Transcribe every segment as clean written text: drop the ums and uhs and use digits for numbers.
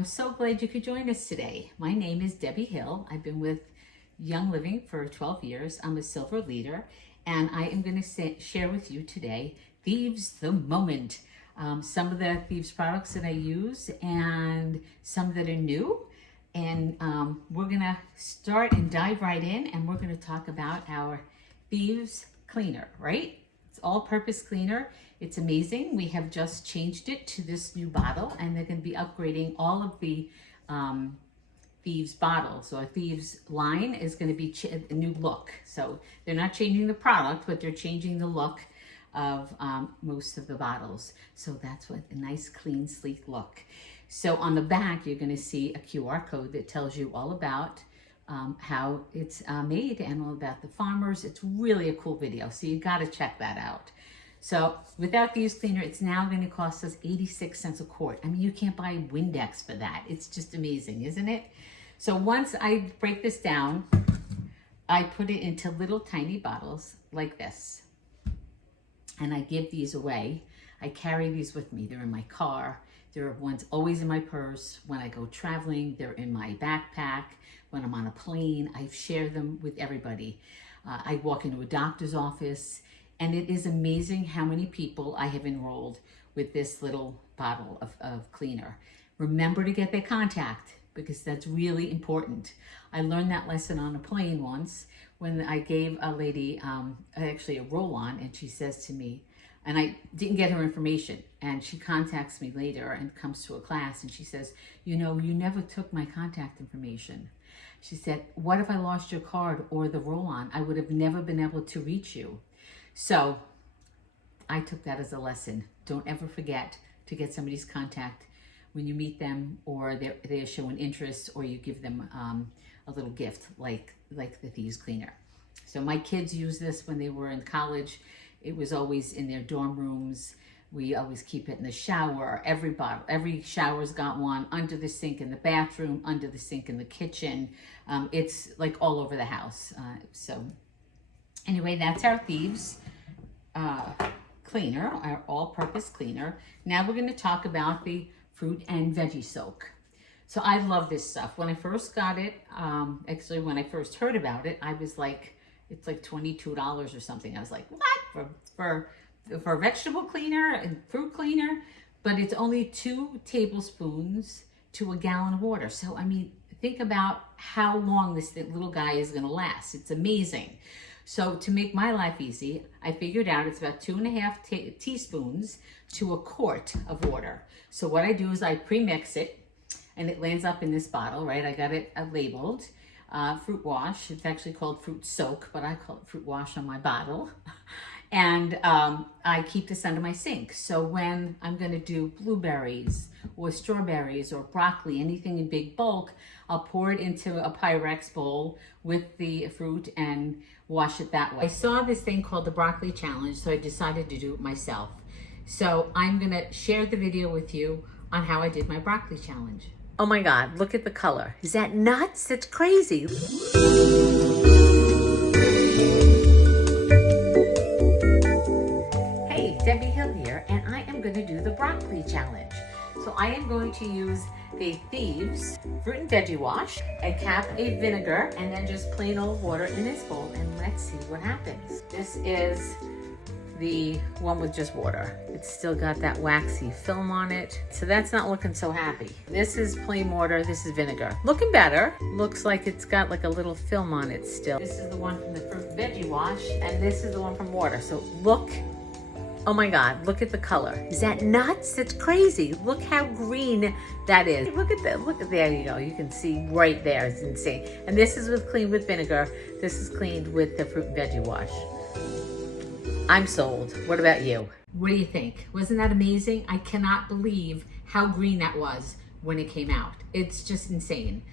I'm so glad you could join us today. My name is Debbie Hill. I've been with Young Living for 12 years. I'm a silver leader, and I am going to share with you today Thieves the Moment. Some of the Thieves products that I use and some that are new. And we're going to start and dive right in, and we're going to talk about our Thieves cleaner, right? It's all-purpose cleaner. It's amazing. We have just changed it to this new bottle, and they're going to be upgrading all of the Thieves bottles. So our Thieves line is going to be a new look. So they're not changing the product, but they're changing the look of most of the bottles. So that's what a nice, clean, sleek look. So on the back, you're going to see a QR code that tells you all about how it's made and all about the farmers. It's really a cool video, so you got to check that out. So without Thieves cleaner, it's now going to cost us 86 cents a quart. I mean, you can't buy Windex for that. It's just amazing, isn't it? So once I break this down, I put it into little tiny bottles like this. And I give these away. I carry these with me. They're in my car. They're ones always in my purse. When I go traveling, they're in my backpack. When I'm on a plane, I share them with everybody. I walk into a doctor's office, and it is amazing how many people I have enrolled with this little bottle of cleaner. Remember to get their contact, because that's really important. I learned that lesson on a plane once when I gave a lady actually a roll-on, and she says to me, and I didn't get her information, and she contacts me later and comes to a class, and she says, you know, you never took my contact information. She said, what if I lost your card or the roll-on? I would have never been able to reach you. So I took that as a lesson. Don't ever forget to get somebody's contact when you meet them, or they're showing interest, or you give them a little gift like the Thieves cleaner. So my kids used this when they were in college. It was always in their dorm rooms. We always keep it in the shower. Every shower's got one under the sink in the bathroom, under the sink in the kitchen. It's like all over the house. So anyway, that's our Thieves cleaner, our all-purpose cleaner. Now we're going to talk about the fruit and veggie soak. So I love this stuff. When I first got it, actually when I first heard about it, I was like, it's like $22 or something. I was like, what? For vegetable cleaner and fruit cleaner? But it's only 2 tablespoons to a gallon of water. So, I mean, think about how long this little guy is going to last. It's amazing. So to make my life easy, I figured out it's about 2.5 teaspoons to a quart of water. So what I do is I pre-mix it, and it lands up in this bottle, right? I got it labeled fruit wash. It's actually called fruit soak, but I call it fruit wash on my bottle. And I keep this under my sink. So when I'm going to do blueberries or strawberries or broccoli, anything in big bulk, I'll pour it into a Pyrex bowl with the fruit and wash it that way. I saw this thing called the broccoli challenge, so I decided to do it myself. So I'm going to share the video with you on how I did my broccoli challenge. Oh my God, look at the color. Is that nuts? That's crazy. Hey, Debbie Hill here, and I am going to do the broccoli challenge. So I am going to use the Thieves fruit and veggie wash, a cap of vinegar, and then just plain old water in this bowl, and let's see what happens. This is the one with just water. It's still got that waxy film on it, so that's not looking so happy. This is plain water, this is vinegar. Looking better. Looks like it's got like a little film on it still. This is the one from the fruit and veggie wash, and this is the one from water. So look, oh my God, look at the color. Is that nuts? It's crazy. Look how green that is. Look at that, there you go. You can see right there, it's insane. And this is cleaned with vinegar. This is cleaned with the fruit and veggie wash. I'm sold. What about you? What do you think? Wasn't that amazing? I cannot believe how green that was when it came out. It's just insane.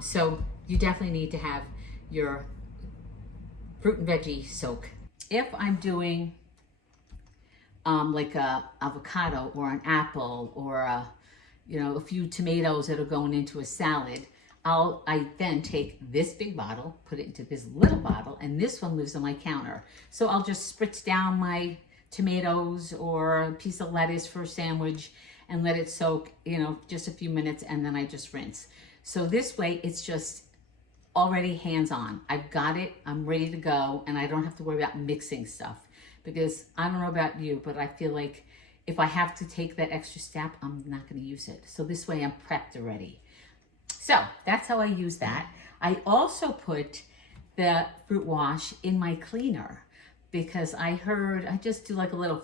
So you definitely need to have your fruit and veggie soak. If I'm doing like a avocado or an apple or a few tomatoes that are going into a salad, I then take this big bottle, put it into this little bottle, and this one lives on my counter. So I'll just spritz down my tomatoes or a piece of lettuce for a sandwich, and let it soak, just a few minutes, and then I just rinse. So this way it's just already hands-on. I've got it, I'm ready to go, and I don't have to worry about mixing stuff, because I don't know about you, but I feel like if I have to take that extra step, I'm not going to use it. So this way I'm prepped already. So that's how I use that. I also put the fruit wash in my cleaner, because I just do like a little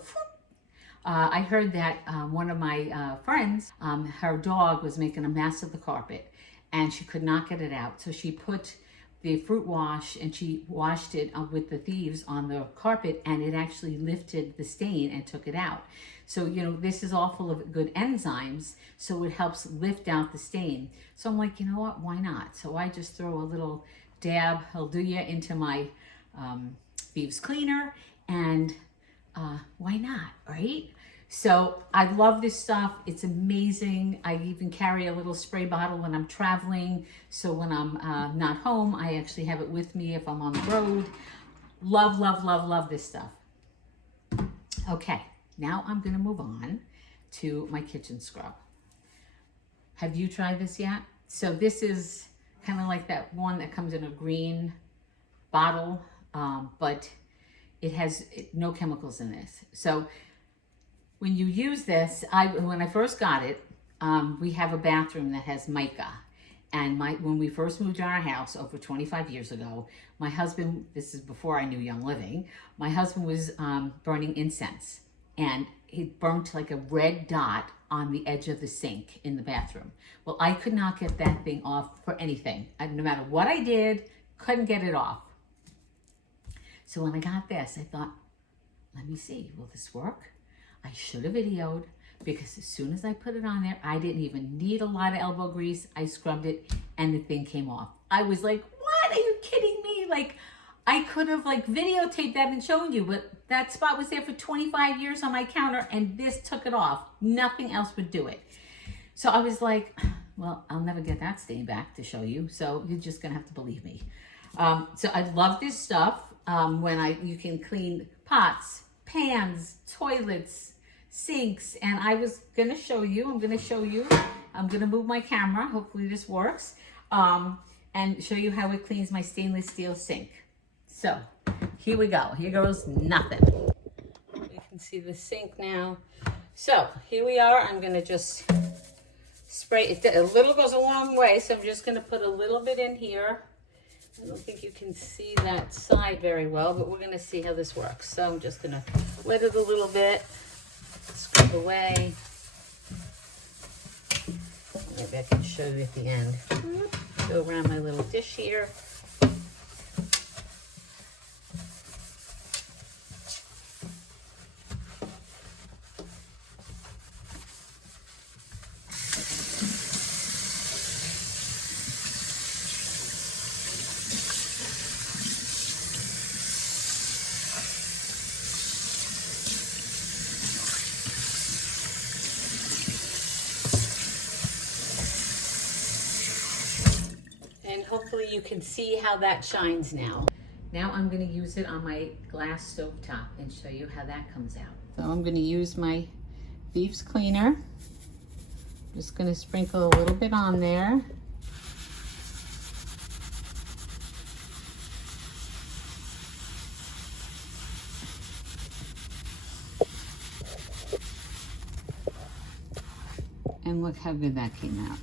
I heard that one of my friends, her dog was making a mess of the carpet and she could not get it out. So she put the fruit wash and she washed it with the Thieves on the carpet, and it actually lifted the stain and took it out. So, this is all full of good enzymes, so it helps lift out the stain. So I'm like, you know what, why not? So I just throw a little dab, Hallelujah, into my Thieves cleaner, and why not, right? So I love this stuff. It's amazing. I even carry a little spray bottle when I'm traveling. So when I'm not home, I actually have it with me if I'm on the road. Love, love, love, love this stuff. Okay, now I'm gonna move on to my kitchen scrub. Have you tried this yet? So this is kind of like that one that comes in a green bottle, but it has no chemicals in this. So when you use this, when I first got it, we have a bathroom that has mica. And when we first moved to our house over 25 years ago, my husband, this is before I knew Young Living, my husband was burning incense. And he burnt like a red dot on the edge of the sink in the bathroom. Well, I could not get that thing off for anything. No matter what I did, couldn't get it off. So when I got this, I thought, let me see, will this work? I should have videoed, because as soon as I put it on there, I didn't even need a lot of elbow grease. I scrubbed it and the thing came off. I was like, what? Are you kidding me? Like, I could have videotaped that and shown you, but that spot was there for 25 years on my counter and this took it off. Nothing else would do it. So I was like, well, I'll never get that stain back to show you. So you're just gonna have to believe me. So I love this stuff. You can clean pots, pans, toilets, sinks, and I was gonna show you, I'm gonna move my camera, hopefully this works, and show you how it cleans my stainless steel sink. So here we go, here goes nothing. You can see the sink now. So here we are, I'm gonna just spray it, a little goes a long way, so I'm just gonna put a little bit in here. I don't think you can see that side very well, but we're gonna see how this works. So I'm just gonna wet it a little bit, scrub away. Maybe I can show you at the end. Go around my little dish here. And hopefully you can see how that shines now. Now I'm going to use it on my glass stove top and show you how that comes out. So I'm going to use my Thieves cleaner. Just going to sprinkle a little bit on there. And look how good that came out.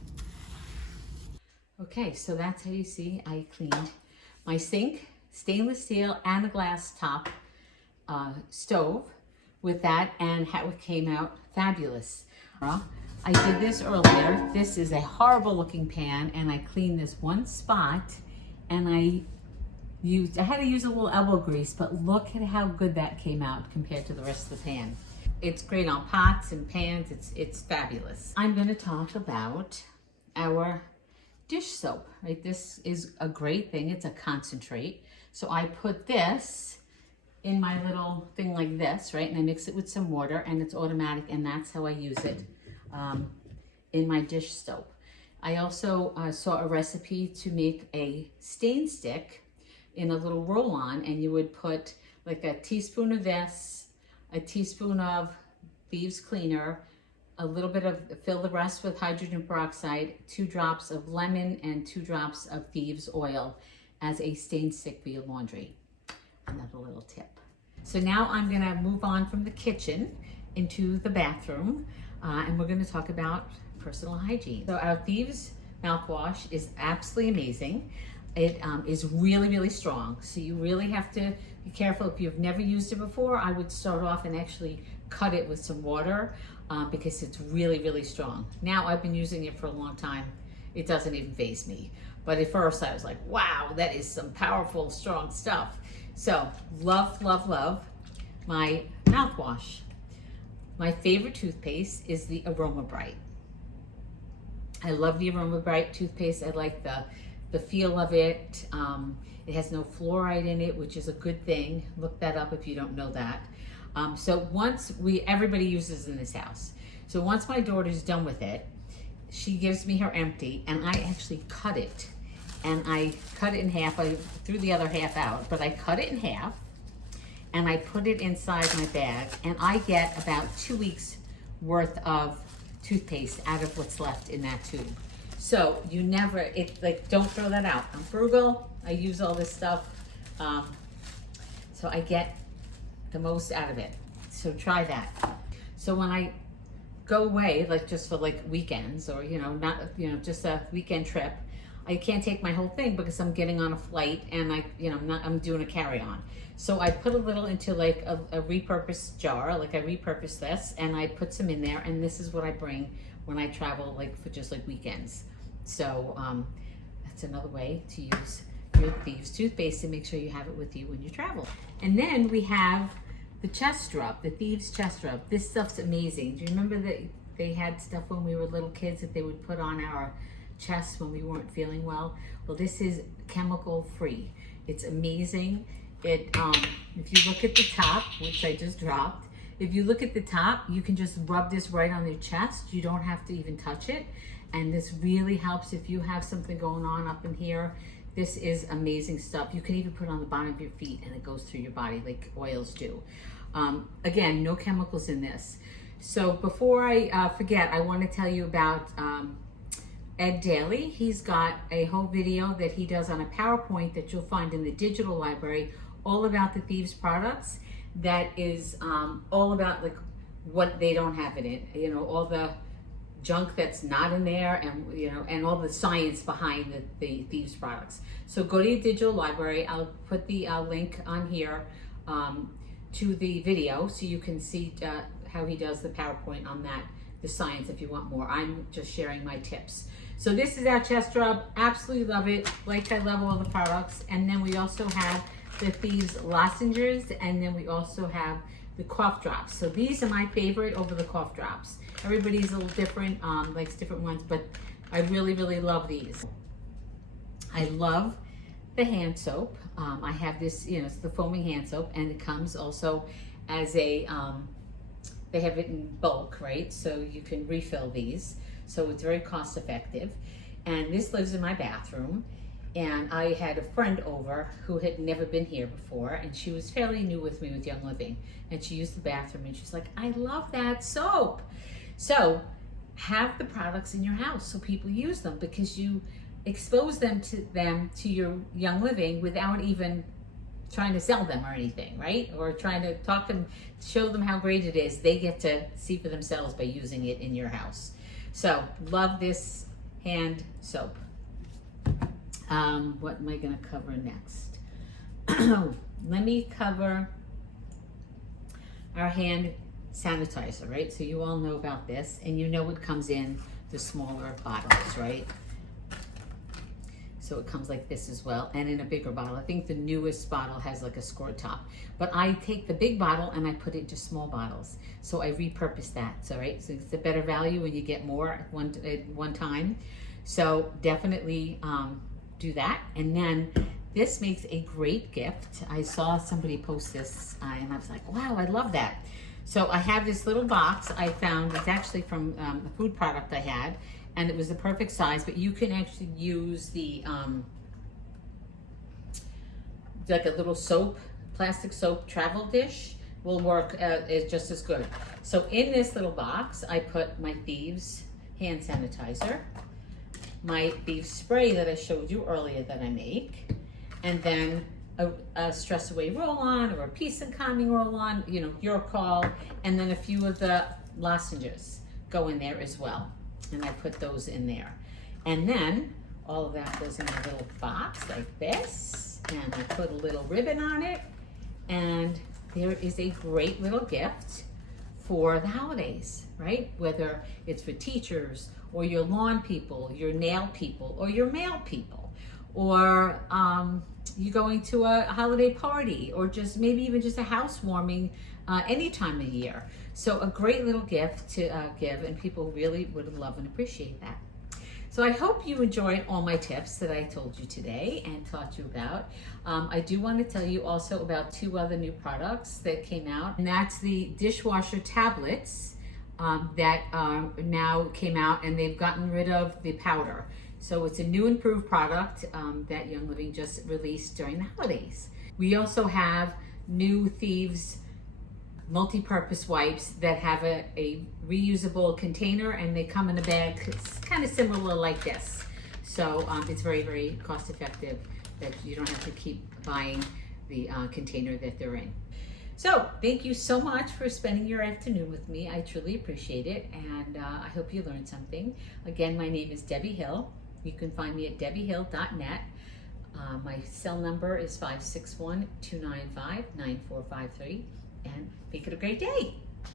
Okay, so that's how you see I cleaned my sink, stainless steel, and a glass top stove with that, and how it came out fabulous. I did this earlier. This is a horrible looking pan, and I cleaned this one spot, and I had to use a little elbow grease, but look at how good that came out compared to the rest of the pan. It's great on pots and pans. It's fabulous. I'm going to talk about our dish soap, right? This is a great thing. It's a concentrate. So I put this in my little thing like this, right? And I mix it with some water, and it's automatic, and that's how I use it in my dish soap. I also saw a recipe to make a stain stick in a little roll-on, and you would put like a teaspoon of this, a teaspoon of Thieves cleaner, a little bit of, fill the rest with hydrogen peroxide, 2 drops of lemon, and 2 drops of Thieves oil as a stain stick for your laundry. Another little tip. So now I'm gonna move on from the kitchen into the bathroom, and we're gonna talk about personal hygiene. So our Thieves mouthwash is absolutely amazing. It is really, really strong. So you really have to be careful. If you've never used it before, I would start off and actually cut it with some water because it's really, really strong. Now I've been using it for a long time. It doesn't even faze me. But at first I was like, wow, that is some powerful, strong stuff. So love, love, love my mouthwash. My favorite toothpaste is the Aroma Bright. I love the Aroma Bright toothpaste. I like the feel of it. It has no fluoride in it, which is a good thing. Look that up if you don't know that. So once everybody uses in this house. So once my daughter's done with it, she gives me her empty, and I actually cut it. And I cut it in half. I threw the other half out, but I cut it in half, and I put it inside my bag, and I get about 2 weeks worth of toothpaste out of what's left in that tube. So you never, don't throw that out. I'm frugal, I use all this stuff, so I get the most out of it. So try that. So when I go away, just for weekends, or just a weekend trip, I can't take my whole thing because I'm getting on a flight, and I'm doing a carry-on. So I put a little into a repurposed jar, I repurposed this, and I put some in there, and this is what I bring when I travel for just weekends. So that's another way to use your Thieves toothpaste, and make sure you have it with you when you travel. And then we have the chest rub, the Thieves chest rub. This stuff's amazing. Do you remember that they had stuff when we were little kids that they would put on our chest when we weren't feeling well? Well, this is chemical free. It's amazing. If you look at the top, which I just dropped, if you look at the top, you can just rub this right on your chest. You don't have to even touch it. And this really helps if you have something going on up in here. This is amazing stuff. You can even put it on the bottom of your feet, and it goes through your body like oils do. Again, no chemicals in this. So before I forget, I want to tell you about Ed Daly. He's got a whole video that he does on a PowerPoint that you'll find in the digital library, all about the Thieves products. That is all about what they don't have in it, all the junk that's not in there, and all the science behind the Thieves products. So go to your digital library. I'll put the link on here to the video so you can see how he does the PowerPoint on that, the science, if you want more. I'm just sharing my tips. So this is our chest rub. Absolutely love it. I love all the products. And then we also have the Thieves lozenges, and then we also have the cough drops. So these are my favorite over the cough drops. Everybody's a little different, likes different ones, but I really, really love these. I love the hand soap. I have this, it's the foaming hand soap, and it comes also as a, they have it in bulk, right? So you can refill these. So it's very cost effective. And this lives in my bathroom. And I had a friend over who had never been here before, and she was fairly new with me with Young Living. And she used the bathroom, and she's like, I love that soap. So have the products in your house so people use them, because you expose them to your Young Living without even trying to sell them or anything, right? Or trying to show them how great it is. They get to see for themselves by using it in your house. So love this hand soap. What am I going to cover next? Let me cover our hand sanitizer, right? So you all know about this, and you know it comes in the smaller bottles, right? So it comes like this as well, and in a bigger bottle. I think the newest bottle has a squirt top, but I take the big bottle and I put it into small bottles. So I repurpose that, so right? So it's a better value when you get more at one time. So definitely do that. And then this makes a great gift. I saw somebody post this and I was like, wow, I love that. So I have this little box I found. It's actually from a food product I had, and it was the perfect size, but you can actually use the, like a little soap, plastic soap travel dish. will work is just as good. So in this little box, I put my Thieves hand sanitizer, my Thieves spray that I showed you earlier that I make, and then a stress away roll-on or a peace and calming roll-on, you know, your call, and then a few of the lozenges go in there as well. And I put those in there. And then all of that goes in a little box like this, and I put a little ribbon on it, and there is a great little gift for the holidays, right? Whether it's for teachers or your lawn people, your nail people, or your mail people, or you going to a holiday party, or just maybe even just a housewarming any time of year. So a great little gift to give, and people really would love and appreciate that. So I hope you enjoyed all my tips that I told you today and taught you about. I do want to tell you also about 2 other new products that came out, and that's the dishwasher tablets that now came out, and they've gotten rid of the powder. So it's a new improved product that Young Living just released during the holidays. We also have new Thieves multi-purpose wipes that have a reusable container, and they come in a bag. It's kind of similar like this. So it's very, very cost effective that you don't have to keep buying the container that they're in. So thank you so much for spending your afternoon with me. I truly appreciate it, and I hope you learned something. Again, my name is Debbie Hill. You can find me at debbiehill.net. My cell number is 561-295-9453, and make it a great day.